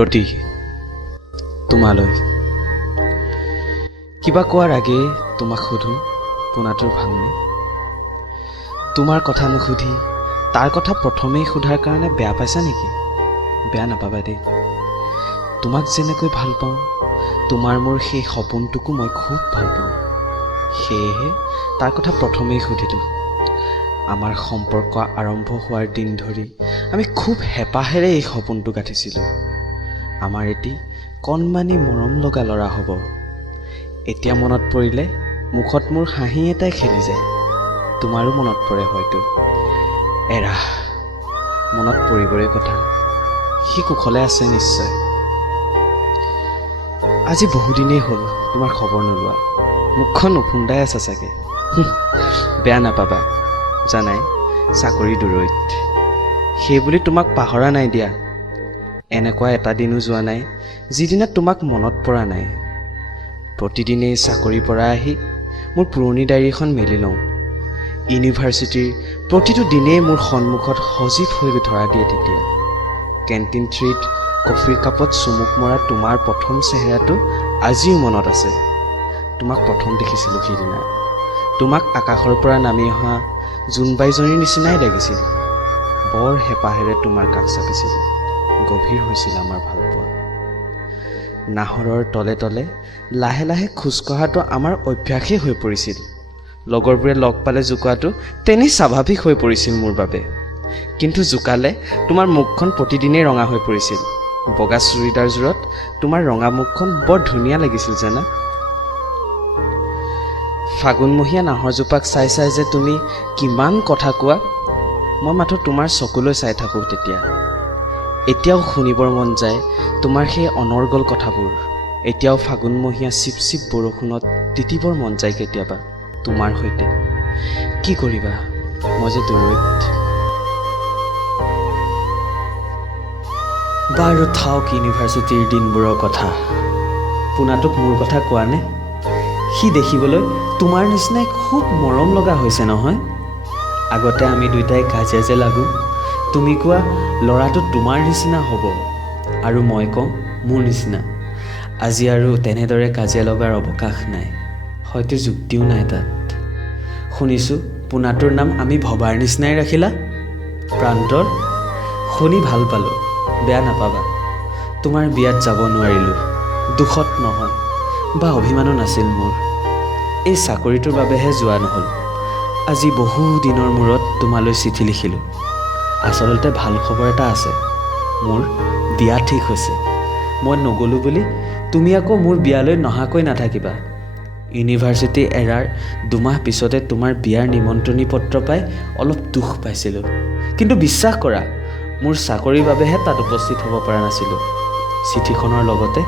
প্ৰতি তোমালৈ কিবা কোৱাৰ আগেয়ে তোমাক সোধোঁ, পোনাটোৰ ভালনে? তোমাৰ কথা নুসুধি তাৰ কথা প্ৰথমেই সোধাৰ কাৰণে বেয়া পাইছা নেকি? বেয়া নাপাবা দেই। তোমাক যেনেকৈ ভাল পাওঁ, তোমাৰ মোৰ সেই সপোনটোকো মই খুব ভাল পাওঁ। সেয়েহে তাৰ কথা প্ৰথমেই সুধিলোঁ। আমাৰ সম্পৰ্ক আৰম্ভ হোৱাৰ দিন ধৰি আমি খুব হেঁপাহেৰে এই সপোনটো গাঁঠিছিলোঁ। আমাৰ এটি কণমানি মৰম লগা ল'ৰা হ'ব। এতিয়া মনত পৰিলে মুখত মোৰ হাঁহি এটাই খেলি যায়। তোমাৰো মনত পৰে হয়তো। এৰা, মনত পৰিবৰে কথা। সি কুশলে আছে নিশ্চয়। আজি বহুদিনেই হ'ল তোমাৰ খবৰ নোলোৱা। মুখখন উফুন্দাই আছে চাগে। বেয়া নাপাবা, জানাই চাকৰি দূৰৈত। সেইবুলি তোমাক পাহৰা নাই দিয়া। এনেকুৱা এটা দিনো যোৱা নাই যিদিনা তোমাক মনত পৰা নাই। প্ৰতিদিনেই চাকৰিৰ পৰা আহি মোৰ পুৰণি ডায়েৰীখন মেলি লওঁ। ইউনিভাৰ্চিটিৰ প্ৰতিটো দিনেই মোৰ সন্মুখত সজীৱ হৈ ধৰা দিয়ে তেতিয়া। কেণ্টিন 3ত কফিৰ কাপত চুমুক মৰা তোমাৰ প্ৰথম চেহেৰাটো আজিও মনত আছে। তোমাক প্ৰথম দেখিছিলোঁ সেইদিনা। তোমাক আকাশৰ পৰা নামি অহা জোনবাইজনীৰ নিচিনাই লাগিছিল। বৰ হেঁপাহেৰে তোমাৰ কাষ চাপিছিলোঁ। গভীৰ হৈছিল আমাৰ ভালপোৱা। নাহৰৰ তলে তলে লাহে লাহে খোজকঢ়াটো আমাৰ অভ্যাসেই হৈ পৰিছিল। লগৰবোৰে লগ পালে জোকোৱাটো তেনেই স্বাভাৱিক হৈ পৰিছিল মোৰ বাবে। কিন্তু জোকালে তোমাৰ মুখখন প্ৰতিদিনেই ৰঙা হৈ পৰিছিল। বগা চুৰিদাৰযোৰত তোমাৰ ৰঙা মুখখন বৰ ধুনীয়া লাগিছিল জানা। ফাগুণমহীয়া নাহৰজোপাক চাই চাই যে তুমি কিমান কথা কোৱা, মই মাথো তোমাৰ চকুলৈ চাই থাকোঁ তেতিয়া। এতিয়াও শুনিবৰ মন যায় তোমাৰ সেই অনৰ্গল কথাবোৰ। এতিয়াও ফাগুণমহীয়া চিপ চিপ বৰষুণত তিতিবৰ মন যায় কেতিয়াবা তোমাৰ সৈতে। কি কৰিবা, মই যে দূৰৈত। বাৰু থাওক ইউনিভাৰ্চিটিৰ দিনবোৰৰ কথা। পোনাটোক মোৰ কথা কোৱা নে? সি দেখিবলৈ তোমাৰ নিচিনাই খুব মৰম লগা হৈছে নহয়। আগতে আমি দুয়োটাই কাজিয়া যে লাগোঁ, তুমি কোৱা ল'ৰাটো তোমাৰ নিচিনা হ'ব আৰু মই কওঁ মোৰ নিচিনা। আজি আৰু তেনেদৰে কাজিয়া লগাৰ অৱকাশ নাই, হয়তো যুক্তিও নাই তাত। শুনিছোঁ পোনাটোৰ নাম আমি ভবাৰ নিচিনাই ৰাখিলা। প্ৰান্তৰ, শুনি ভাল পালোঁ, বেয়া নাপাবা। তোমাৰ বিয়াত যাব নোৱাৰিলোঁ, দুখত নহয় বা অভিমানো নাছিল মোৰ। এই চাকৰিটোৰ বাবেহে যোৱা নহ'ল। আজি বহু দিনৰ মূৰত তোমালৈ চিঠি লিখিলোঁ। আচলতে ভাল খবৰ এটা আছে, মোৰ বিয়া ঠিক হৈছে। মই নগ'লোঁ বুলি তুমি আকৌ মোৰ বিয়ালৈ নহাকৈ নাথাকিবা। ইউনিভাৰ্চিটি এৰাৰ 2 মাহ পিছতে তোমাৰ বিয়াৰ নিমন্ত্ৰণী পত্ৰ পাই অলপ দুখ পাইছিলোঁ। কিন্তু বিশ্বাস কৰা, মোৰ চাকৰিৰ বাবেহে তাত উপস্থিত হ'ব পৰা নাছিলোঁ। চিঠিখনৰ লগতে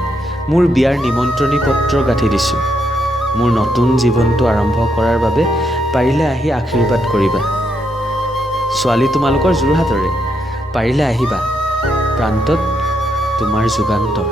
মোৰ বিয়াৰ নিমন্ত্ৰণী পত্ৰ গাঁঠি দিছোঁ। মোৰ নতুন জীৱনটো আৰম্ভ কৰাৰ বাবে পাৰিলে আহি আশীৰ্বাদ কৰিবা। ছোৱালী তোমালোকৰ যোৰহাটৰে, পাৰিলে আহিবা। প্ৰান্তত, তোমাৰ যুগান্তৰ।